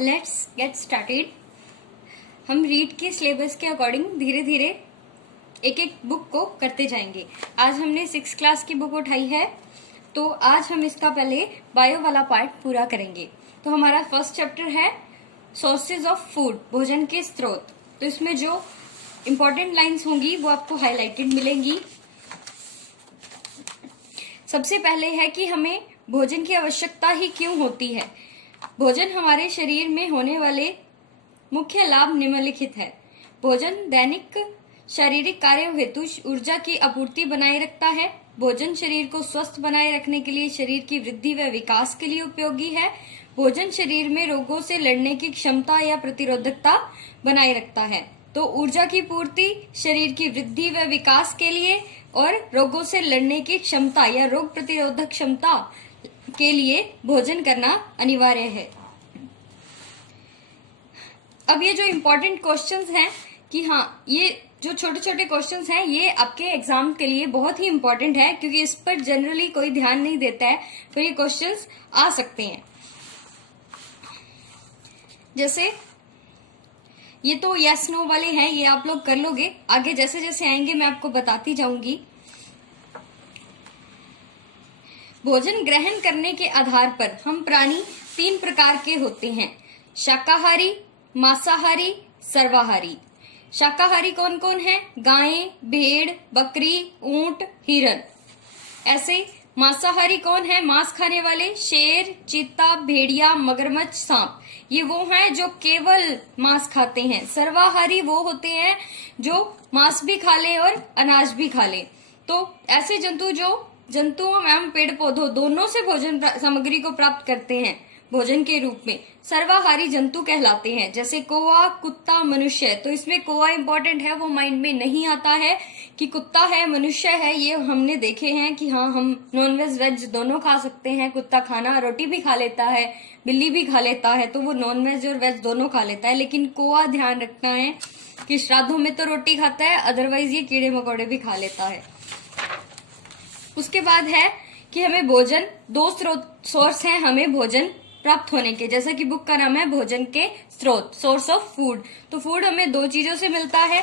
Let's get started. हम read के syllabus के अकॉर्डिंग धीरे धीरे एक एक बुक को करते जाएंगे। आज हमने 6th क्लास की बुक उठाई है, तो आज हम इसका पहले बायो वाला पार्ट पूरा करेंगे। तो हमारा फर्स्ट चैप्टर है सोर्सेज ऑफ फूड, भोजन के स्रोत। तो इसमें जो इम्पोर्टेंट लाइंस होंगी वो आपको हाईलाइटेड मिलेंगी। सबसे पहले है कि हमें भोजन की आवश्यकता ही क्यों होती है। भोजन हमारे शरीर में होने वाले मुख्य लाभ निम्नलिखित है। भोजन दैनिक शारीरिक कार्यों हेतु ऊर्जा की आपूर्ति बनाए रखता है। भोजन शरीर को स्वस्थ बनाए रखने के लिए, शरीर की वृद्धि व विकास के लिए उपयोगी है। भोजन शरीर में रोगों से लड़ने की क्षमता या प्रतिरोधकता बनाए रखता है। तो ऊर्जा की पूर्ति, शरीर की वृद्धि व विकास के लिए और रोगों से लड़ने की क्षमता या रोग प्रतिरोधक क्षमता के लिए भोजन करना अनिवार्य है। अब ये जो इम्पोर्टेंट क्वेश्चंस हैं कि हाँ, ये जो छोटे छोटे क्वेश्चंस हैं ये आपके एग्जाम के लिए बहुत ही इम्पोर्टेंट है, क्योंकि इस पर जनरली कोई ध्यान नहीं देता है, तो ये क्वेश्चंस आ सकते हैं। जैसे ये तो यस नो वाले हैं, ये आप लोग कर लोगे। आगे जैसे जैसे आएंगे मैं आपको बताती जाऊंगी। भोजन ग्रहण करने के आधार पर हम प्राणी 3 प्रकार के होते हैं: शाकाहारी, मांसाहारी, सर्वाहारी। शाकाहारी कौन कौन है? गायें, भेड़, बकरी, ऊंट, हिरन। ऐसे मांसाहारी कौन है? मांस खाने वाले शेर, चीता, भेड़िया, मगरमच्छ, सांप। ये वो हैं जो केवल मांस खाते हैं। सर्वाहारी वो होते हैं जो मांस भी खा ले और अनाज भी खा ले। तो ऐसे जंतु जो जंतुओं एवं पेड़ पौधों दोनों से भोजन सामग्री को प्राप्त करते हैं भोजन के रूप में, सर्वाहारी जंतु कहलाते हैं। जैसे कौवा, कुत्ता, मनुष्य। तो इसमें कौवा इंपॉर्टेंट है, वो माइंड में नहीं आता है कि कुत्ता है, मनुष्य है। ये हमने देखे हैं कि हाँ, हम नॉनवेज वेज दोनों खा सकते हैं। कुत्ता खाना रोटी भी खा लेता है, बिल्ली भी खा लेता है, तो वो नॉनवेज और वेज दोनों खा लेता है। लेकिन कौवा ध्यान रखना है कि श्राद्धों में तो रोटी खाता है, अदरवाइज ये कीड़े मकोड़े भी खा लेता है। उसके बाद है कि हमें भोजन 2 सोर्स हैं हमें भोजन प्राप्त होने के, जैसा कि बुक का नाम है भोजन के स्रोत, सोर्स ऑफ फूड। तो फूड हमें 2 चीजों से मिलता है,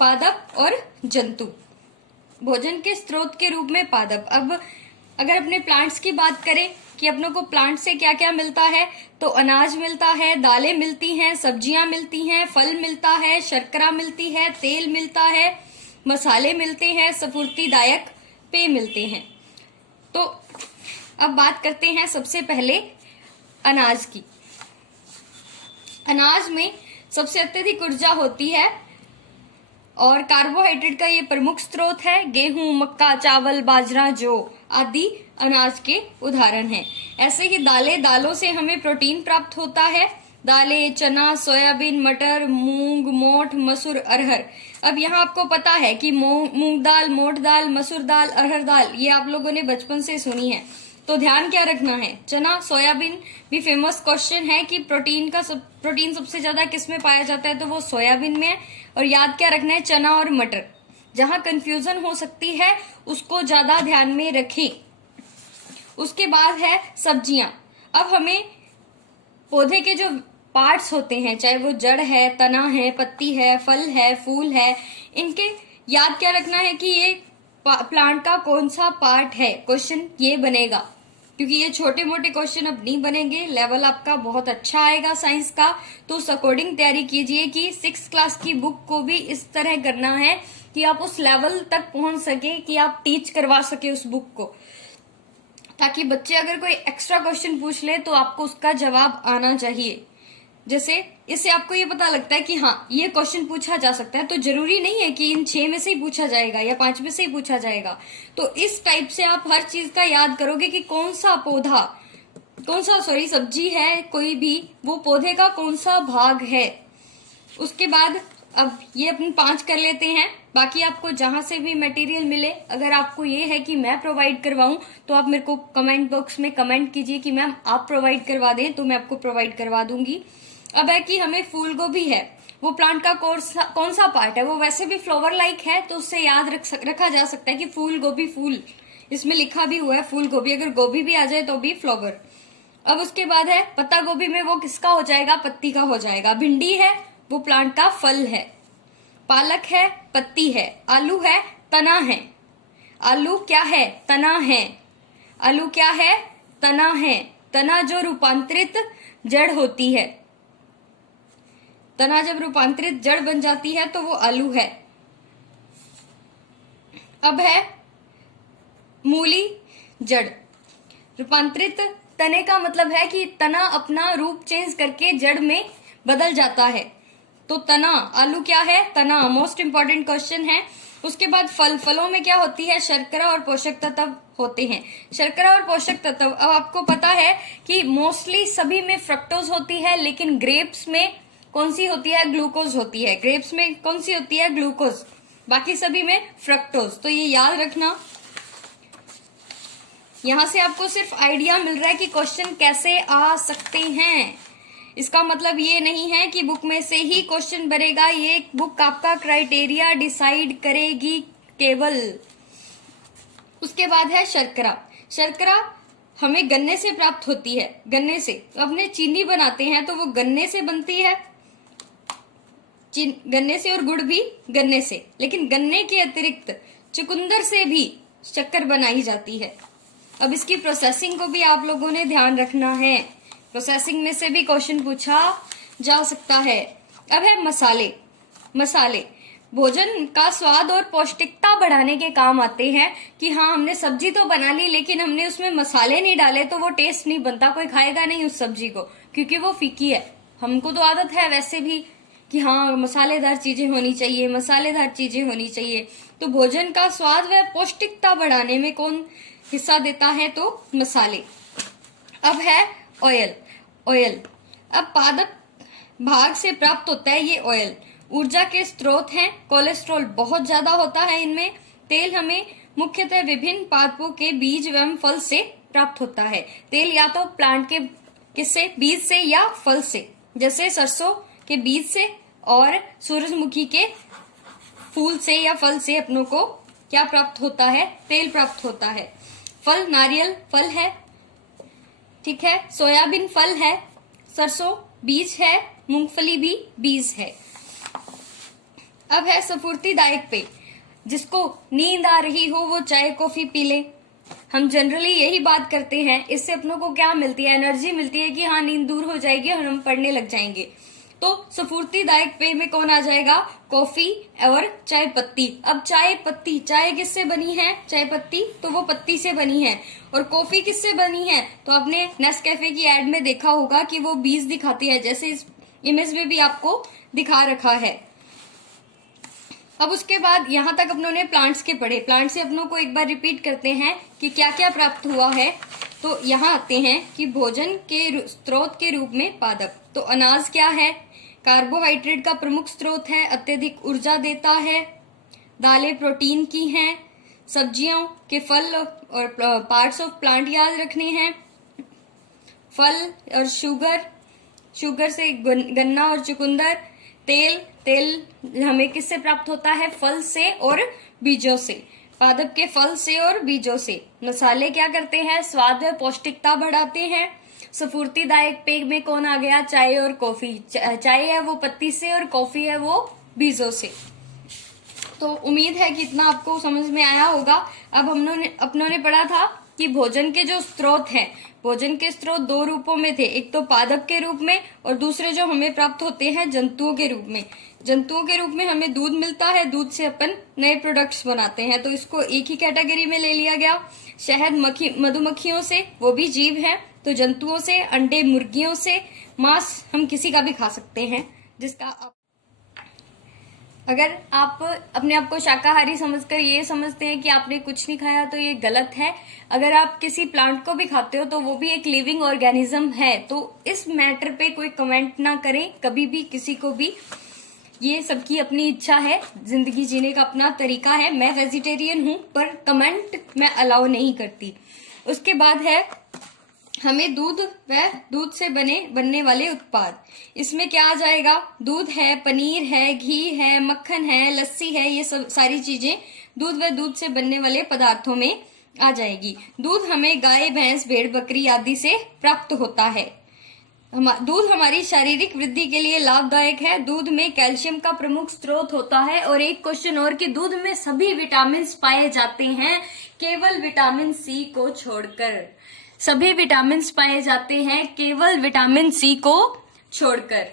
पादप और जंतु। भोजन के स्रोत के रूप में पादप। अब अगर अपने प्लांट्स की बात करें कि अपनों को प्लांट से क्या क्या मिलता है, तो अनाज मिलता है, दालें मिलती हैं, सब्जियां मिलती हैं, फल मिलता है, शर्करा मिलती है, तेल मिलता है, मसाले मिलते हैं, स्फूर्तिदायक पेय मिलते हैं। तो अब बात करते हैं सबसे पहले अनाज की। अनाज में सबसे अत्यधिक ऊर्जा होती है और कार्बोहाइड्रेट का ये प्रमुख स्रोत है। गेहूं, मक्का, चावल, बाजरा, जौ आदि अनाज के उदाहरण हैं। ऐसे ही दालें, दालों से हमें प्रोटीन प्राप्त होता है। दालें चना, सोयाबीन, मटर, मूंग, मोठ, मसूर, अरहर। अब यहाँ आपको पता है कि मूंग दाल, मोठ दाल, मसूर दाल, अरहर दाल ये आप लोगों ने बचपन से सुनी है। तो ध्यान क्या रखना है, चना, सोयाबीन भी फेमस क्वेश्चन है कि प्रोटीन सबसे ज्यादा किस में पाया जाता है, तो वो सोयाबीन में है। और याद क्या रखना है, चना और मटर। जहां कंफ्यूजन हो सकती है उसको ज्यादा ध्यान में रखें। उसके बाद है सब्जियां। अब हमें पौधे के जो पार्ट्स होते हैं, चाहे वो जड़ है, तना है, पत्ती है, फल है, फूल है, इनके याद क्या रखना है कि ये प्लांट का कौन सा पार्ट है, क्वेश्चन ये बनेगा। क्योंकि ये छोटे मोटे क्वेश्चन अब नहीं बनेंगे, लेवल आपका बहुत अच्छा आएगा साइंस का। तो उस अकॉर्डिंग तैयारी कीजिए कि 6th क्लास की बुक को भी इस तरह करना है कि आप उस लेवल तक पहुंच सके कि आप टीच करवा सके उस बुक को, ताकि बच्चे अगर कोई एक्स्ट्रा क्वेश्चन पूछ ले तो आपको उसका जवाब आना चाहिए। जैसे इससे आपको ये पता लगता है कि हाँ, ये क्वेश्चन पूछा जा सकता है। तो जरूरी नहीं है कि इन 6 में से ही पूछा जाएगा या 5 में से ही पूछा जाएगा। तो इस टाइप से आप हर चीज का याद करोगे कि कौन सा सब्जी है, कोई भी वो पौधे का कौन सा भाग है। उसके बाद अब ये अपन 5 कर लेते हैं। बाकी आपको जहां से भी मटेरियल मिले, अगर आपको ये है कि मैं प्रोवाइड करवाऊं तो आप मेरे को कमेंट बॉक्स में कमेंट कीजिए कि मैम आप प्रोवाइड करवा दें, तो मैं आपको प्रोवाइड करवा दूंगी। अब है कि हमें फूल गोभी है, वो प्लांट का कौन सा पार्ट है, वो वैसे भी फ्लावर लाइक है, तो उससे याद रखा जा सकता है कि फूल गोभी, फूल इसमें लिखा भी हुआ है फूल गोभी, अगर गोभी भी आ जाए तो भी फ्लावर। अब उसके बाद है पत्ता गोभी में वो किसका हो जाएगा, पत्ती का हो जाएगा। भिंडी है वो प्लांट का फल है। पालक है पत्ती है। आलू है तना है। आलू क्या है, तना है। आलू क्या है, तना है। तना जो रूपांतरित जड़ होती है, तना जब रूपांतरित जड़ बन जाती है तो वो आलू है। अब है मूली जड़। रूपांतरित तने का मतलब है कि तना अपना रूप चेंज करके जड़ में बदल जाता है। तो तना, आलू क्या है, तना। मोस्ट इंपॉर्टेंट क्वेश्चन है। उसके बाद फल, फलों में क्या होती है, शर्करा और पोषक तत्व होते हैं। शर्करा और पोषक तत्व, अब आपको पता है कि मोस्टली सभी में फ्रक्टोज होती है, लेकिन ग्रेप्स में कौन सी होती है, ग्लूकोज होती है। ग्रेप्स में कौन सी होती है, ग्लूकोज। बाकी सभी में फ्रक्टोज। तो ये याद रखना। यहां से आपको सिर्फ आइडिया मिल रहा है कि क्वेश्चन कैसे आ सकते हैं। इसका मतलब ये नहीं है कि बुक में से ही क्वेश्चन बनेगा। ये बुक आपका क्राइटेरिया डिसाइड करेगी केवल। उसके बाद है शर्करा। शर्करा हमें गन्ने से प्राप्त होती है। गन्ने से अपने चीनी बनाते हैं तो वो गन्ने से बनती है। गन्ने से, और गुड़ भी गन्ने से। लेकिन गन्ने के अतिरिक्त चुकंदर से भी शक्कर बनाई जाती है। अब इसकी प्रोसेसिंग को भी आप लोगों ने ध्यान रखना है। प्रोसेसिंग में से भी क्वेश्चन पूछा जा सकता है। अब है मसाले। मसाले भोजन का स्वाद और पौष्टिकता बढ़ाने के काम आते हैं। कि हाँ, हमने सब्जी तो बना ली लेकिन हमने उसमें मसाले नहीं डाले तो वो टेस्ट नहीं बनता, कोई खाएगा नहीं उस सब्जी को, क्योंकि वो फीकी है। हमको तो आदत है वैसे भी कि हाँ, मसालेदार चीजें होनी चाहिए, मसालेदार चीजें होनी चाहिए। तो भोजन का स्वाद व पौष्टिकता बढ़ाने में कौन हिस्सा देता है, तो मसाले। अब है ऑयल। ऑयल अब पादप भाग से प्राप्त होता है ये ऑयल। ऊर्जा के स्रोत हैं। कोलेस्ट्रॉल बहुत ज्यादा होता है इनमें। तेल हमें मुख्यतः विभिन्न पादपों के बीज एवं फल से प्राप्त होता है। तेल या तो प्लांट के किससे, बीज से या फल से। जैसे सरसों के बीज से और सूरजमुखी के फूल से या फल से अपनों को क्या प्राप्त होता है, तेल प्राप्त होता है। फल, नारियल फल है, ठीक है। सोयाबीन फल है। सरसों बीज है। मूंगफली भी बीज है। अब है स्फूर्तिदायक पेय। जिसको नींद आ रही हो वो चाय कॉफी पी ले। हम जनरली यही बात करते हैं। इससे अपनों को क्या मिलती है, एनर्जी मिलती है कि हाँ, नींद दूर हो जाएगी और हम पढ़ने लग जाएंगे। तो स्फूर्तिदायक पेय में कौन आ जाएगा, कॉफी और चाय पत्ती। अब चाय पत्ती, चाय किससे बनी है, चाय पत्ती, तो वो पत्ती से बनी है। और कॉफी किससे बनी है, तो आपने नेस्कैफे की एड में देखा होगा कि वो बीज दिखाती है, जैसे इस इमेज में भी आपको दिखा रखा है। अब उसके बाद यहाँ तक अपनों ने प्लांट्स के पढ़े। प्लांट से अपनों को एक बार रिपीट करते हैं कि क्या क्या प्राप्त हुआ है। तो यहाँ आते हैं कि भोजन के स्रोत के रूप में पादप। तो अनाज क्या है, कार्बोहाइड्रेट का प्रमुख स्रोत है, अत्यधिक ऊर्जा देता है। दालें प्रोटीन की हैं। सब्जियों के फल और पार्ट्स ऑफ प्लांट याद रखने हैं। फल और शुगर से गन्ना और चुकंदर। तेल हमें किससे प्राप्त होता है, फल से और बीजों से। पादप के फल से और बीजों से। मसाले क्या करते हैं, स्वाद व पौष्टिकता बढ़ाते हैं। स्फूर्तिदायक पेय में कौन आ गया, चाय और कॉफी। चाय है वो पत्ती से और कॉफी है वो बीजों से। तो उम्मीद है कि इतना आपको समझ में आया होगा। अब अपनों ने पढ़ा था कि भोजन के जो स्रोत हैं, भोजन के स्रोत दो रूपों में थे। एक तो पादप के रूप में और दूसरे जो हमें प्राप्त होते हैं जंतुओं के रूप में। जंतुओं के रूप में हमें दूध मिलता है, दूध से अपन नए प्रोडक्ट्स बनाते हैं, तो इसको एक ही कैटेगरी में ले लिया गया। शहद मधुमक्खियों से, वो भी जीव है, तो जंतुओं से। अंडे मुर्गियों से। मांस हम किसी का भी खा सकते हैं जिसका अगर आप अपने आप को शाकाहारी समझकर ये समझते हैं कि आपने कुछ नहीं खाया तो ये गलत है। अगर आप किसी प्लांट को भी खाते हो तो वो भी एक लिविंग ऑर्गेनिज्म है। तो इस मैटर पे कोई कमेंट ना करें कभी भी, किसी को भी। ये सबकी अपनी इच्छा है, जिंदगी जीने का अपना तरीका है। मैं वेजिटेरियन हूं पर कमेंट मैं अलाउ नहीं करती। उसके बाद है हमें दूध व दूध से बनने वाले उत्पाद। इसमें क्या आ जाएगा, दूध है, पनीर है, घी है, मक्खन है, लस्सी है, ये सब सारी चीजें दूध व दूध से बनने वाले पदार्थों में आ जाएगी। दूध हमें गाय, भैंस, भेड़, बकरी आदि से प्राप्त होता है। दूध हमारी शारीरिक वृद्धि के लिए लाभदायक है। दूध में कैल्शियम का प्रमुख स्रोत होता है। और एक क्वेश्चन और कि दूध में सभी विटामिन पाए जाते हैं केवल विटामिन सी को छोड़कर। सभी विटामिन पाए जाते हैं केवल विटामिन सी को छोड़कर।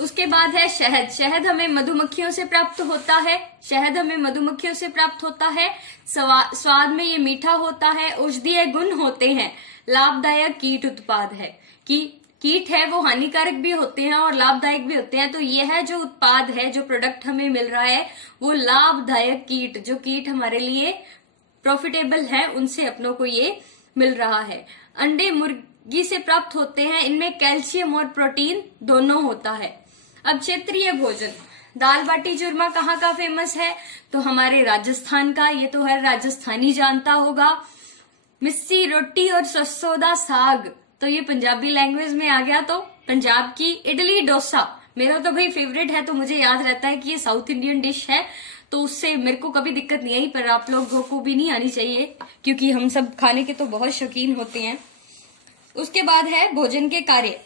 उसके बाद है शहद। शहद हमें मधुमक्खियों से प्राप्त होता है। शहद हमें मधुमक्खियों से प्राप्त होता है। स्वाद में ये मीठा होता है। औषधीय गुण होते हैं। लाभदायक कीट उत्पाद है कि कीट है वो हानिकारक भी होते हैं और लाभदायक भी होते हैं। तो यह जो उत्पाद है, जो प्रोडक्ट हमें मिल रहा है, वो लाभदायक कीट, जो कीट हमारे लिए प्रॉफिटेबल है, उनसे अपनों को ये मिल रहा है। अंडे मुर्गी से प्राप्त होते हैं। इनमें कैल्शियम और प्रोटीन दोनों होता है। अब क्षेत्रीय भोजन, दाल बाटी चूरमा कहाँ का फेमस है? तो हमारे राजस्थान का। ये तो हर राजस्थानी जानता होगा। मिस्सी रोटी और सरसों साग, तो ये पंजाबी लैंग्वेज में आ गया। तो पंजाब की इडली डोसा मेरा तो भाई फेवरेट है, तो मुझे याद रहता है कि ये साउथ इंडियन डिश है, तो उससे मेरे को कभी दिक्कत नहीं आई। पर आप लोगों को भी नहीं आनी चाहिए, क्योंकि हम सब खाने के तो बहुत शौकीन होते हैं। उसके बाद है भोजन के कार्य।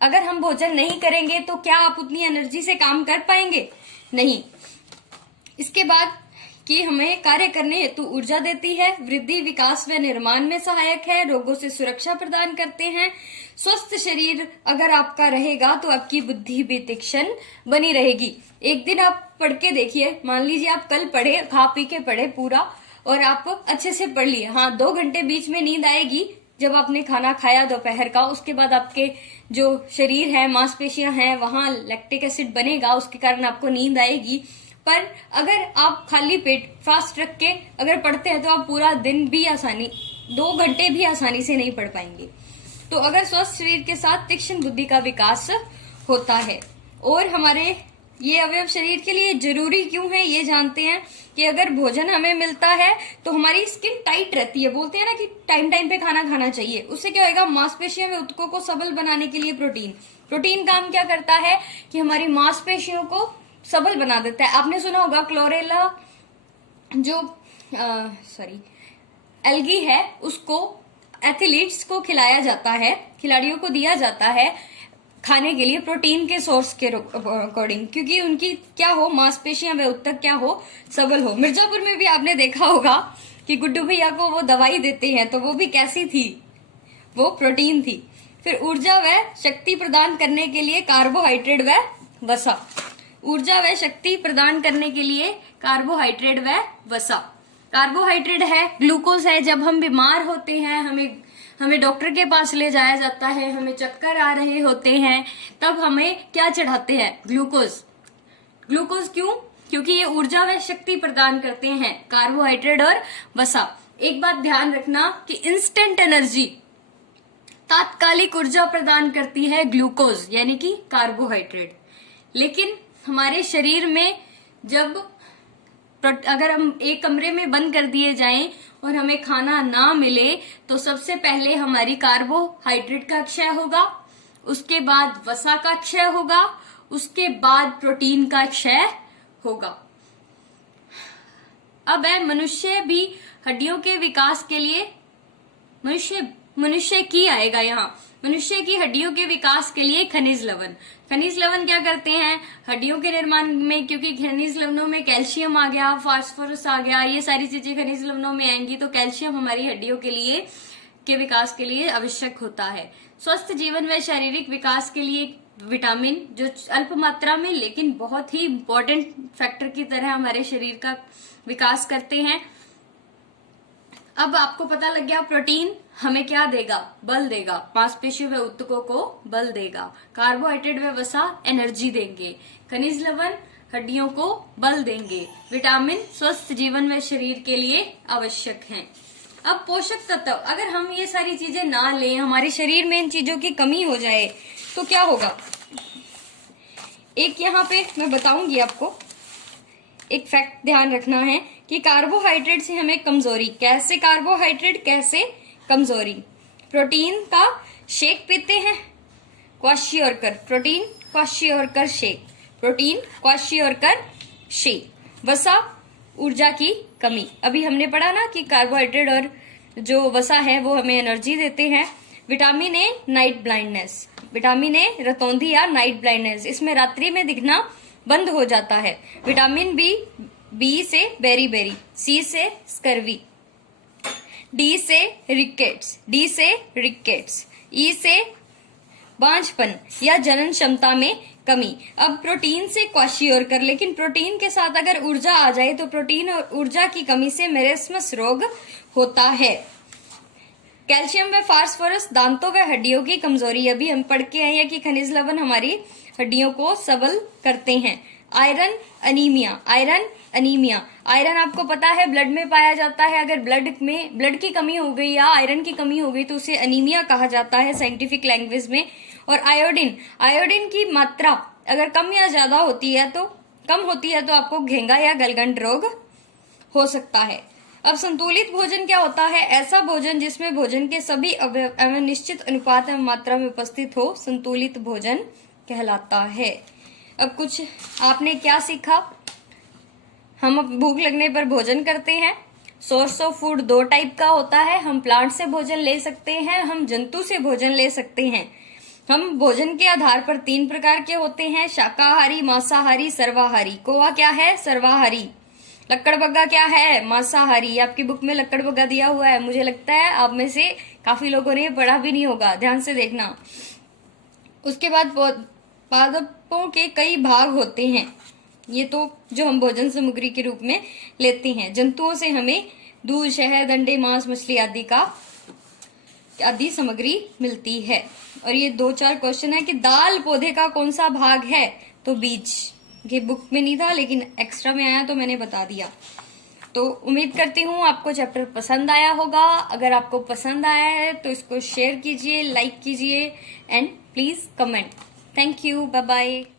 अगर हम भोजन नहीं करेंगे तो क्या आप उतनी एनर्जी से काम कर पाएंगे? नहीं। इसके बाद कि हमें कार्य करने हेतु ऊर्जा देती है, वृद्धि, विकास व निर्माण में सहायक है, रोगों से सुरक्षा प्रदान करते हैं। स्वस्थ शरीर अगर आपका रहेगा तो आपकी बुद्धि भी तीक्ष्ण बनी रहेगी। एक दिन आप पढ़ के देखिए, मान लीजिए आप कल पढ़े, खा पी के पढ़े पूरा, और आप अच्छे से पढ़ लिए, हाँ 2 घंटे बीच में नींद आएगी जब आपने खाना खाया दोपहर का। उसके बाद आपके जो शरीर है, मांसपेशियां हैं, वहां लैक्टिक एसिड बनेगा, उसके कारण आपको नींद आएगी। पर अगर आप खाली पेट फास्ट रख के अगर पढ़ते हैं तो आप पूरा दिन भी 2 घंटे भी आसानी से नहीं पढ़ पाएंगे। तो अगर स्वस्थ शरीर के साथ तीक्ष्ण बुद्धि का विकास होता है। और हमारे ये अवयव शरीर के लिए जरूरी क्यों है ये जानते हैं कि अगर भोजन हमें मिलता है तो हमारी स्किन टाइट रहती है। बोलते हैं ना कि टाइम टाइम पे खाना खाना चाहिए। उससे क्या होगा? मांसपेशियों में ऊतकों को सबल बनाने के लिए प्रोटीन काम क्या करता है कि हमारी मांसपेशियों को सबल बना देता है। आपने सुना होगा क्लोरेला जो एल्गी है, उसको एथलीट्स को खिलाया जाता है, खिलाड़ियों को दिया जाता है खाने के लिए प्रोटीन के सोर्स के अकॉर्डिंग, क्योंकि उनकी क्या हो, मांसपेशियां व ऊतक क्या हो, सबल हो। मिर्जापुर में भी आपने देखा होगा कि गुड्डू भैया को वो दवाई देते हैं, तो वो भी कैसी थी? वो प्रोटीन थी। फिर ऊर्जा व शक्ति प्रदान करने के लिए कार्बोहाइड्रेट व वसा। ऊर्जा व शक्ति प्रदान करने के लिए कार्बोहाइड्रेट व वसा। कार्बोहाइड्रेट है, ग्लूकोज है। जब हम बीमार होते हैं, हमें डॉक्टर के पास ले जाया जाता है, हमें चक्कर आ रहे होते हैं, तब हमें क्या चढ़ाते हैं? ग्लूकोज। ग्लूकोज क्यों? क्योंकि ये ऊर्जा व शक्ति प्रदान करते हैं, कार्बोहाइड्रेट और वसा। एक बात ध्यान रखना कि इंस्टेंट एनर्जी, तात्कालिक ऊर्जा प्रदान करती है ग्लूकोज यानी कि कार्बोहाइड्रेट। लेकिन हमारे शरीर में जब अगर हम एक कमरे में बंद कर दिए जाएं और हमें खाना ना मिले, तो सबसे पहले हमारी कार्बोहाइड्रेट का क्षय होगा, उसके बाद वसा का क्षय होगा, उसके बाद प्रोटीन का क्षय होगा। अब है मनुष्य भी हड्डियों के विकास के लिए, मनुष्य की आएगा यहाँ, मनुष्य की हड्डियों के विकास के लिए खनिज लवण। खनिज लवण क्या करते हैं? हड्डियों के निर्माण में, क्योंकि खनिज लवणों में कैल्शियम आ गया, फास्फोरस आ गया, ये सारी चीजें खनिज लवणों में आएंगी, तो कैल्शियम हमारी हड्डियों के विकास के लिए आवश्यक होता है। स्वस्थ जीवन व शारीरिक विकास के लिए विटामिन, जो अल्प मात्रा में लेकिन बहुत ही इंपॉर्टेंट फैक्टर की तरह हमारे शरीर का विकास करते हैं। अब आपको पता लग गया प्रोटीन हमें क्या देगा? बल देगा, मांसपेशियों व ऊतकों को बल देगा। कार्बोहाइड्रेट व वसा एनर्जी देंगे। खनिज लवण हड्डियों को बल देंगे। विटामिन स्वस्थ जीवन व शरीर के लिए आवश्यक हैं। अब पोषक तत्व, अगर हम ये सारी चीजें ना लें, हमारे शरीर में इन चीजों की कमी हो जाए, तो क्या होगा? एक यहाँ पे मैं बताऊंगी आपको, एक फैक्ट ध्यान रखना है कि कार्बोहाइड्रेट से हमें कमजोरी। कैसे कार्बोहाइड्रेट, कैसे कमजोरी? प्रोटीन का शेक पीते हैं, kwashiorkor, protein kwashiorkor shake, protein kwashiorkor shake. वसा ऊर्जा की कमी। अभी हमने पढ़ा ना कि कार्बोहाइड्रेट और जो वसा है वो हमें एनर्जी देते हैं। Vitamin A night blindness, vitamin A रतौंधी या नाइट ब्लाइंडनेस, इसमें रात्रि में दिखना बंद हो जाता है। विटामिन बी से बेरी, सी से स्कर्वी, डी से रिकेट्स, ई से बांझपन या जनन क्षमता में कमी। अब प्रोटीन से क्वाशियोर कर, लेकिन प्रोटीन के साथ अगर ऊर्जा आ जाए तो प्रोटीन और ऊर्जा की कमी से मेरेस्मस रोग होता है। कैल्शियम व फास्फोरस दांतों व हड्डियों की कमजोरी, अभी हम पढ़ के आए हैं कि खनिज लवण हमारी हड्डियों को सबल करते हैं। आयरन अनीमिया, आयरन आपको पता है ब्लड में पाया जाता है। अगर ब्लड की कमी हो गई या आयरन की कमी हो गई तो उसे अनीमिया कहा जाता है साइंटिफिक लैंग्वेज में। और आयोडीन की मात्रा अगर कम या ज्यादा होती है तो आपको घेंगा या गलगंड रोग हो सकता है। अब संतुलित भोजन क्या होता है? ऐसा भोजन जिसमें भोजन के सभी अवयव एवं निश्चित अनुपात एवं मात्रा में उपस्थित हो, संतुलित भोजन कहलाता है। अब कुछ आपने क्या सीखा? हम भूख लगने पर भोजन करते हैं। सोर्स ऑफ फूड 2 टाइप का होता है, हम प्लांट से भोजन ले सकते हैं, हम जंतु से भोजन ले सकते हैं। हम भोजन के आधार पर 3 प्रकार के होते हैं, शाकाहारी, मांसाहारी, सर्वाहारी। कौवा क्या है? सर्वाहारी। लक्कड़बग्गा क्या है? मांसाहारी। आपकी बुक में लक्कड़बग्गा दिया हुआ है, मुझे लगता है आप में से काफी लोगों ने पढ़ा भी नहीं होगा, ध्यान से देखना। उसके बाद पादपों के कई भाग होते हैं, ये तो जो हम भोजन सामग्री के रूप में लेते हैं। जंतुओं से हमें दूध, शहद, अंडे, मांस, मछली आदि सामग्री मिलती है। और ये 2-4 क्वेश्चन है कि दाल पौधे का कौन सा भाग है? तो बीज। ये बुक में नहीं था लेकिन एक्स्ट्रा में आया तो मैंने बता दिया। तो उम्मीद करती हूँ आपको चैप्टर पसंद आया होगा। अगर आपको पसंद आया है तो इसको शेयर कीजिए, लाइक कीजिए and please comment. Thank you, bye bye.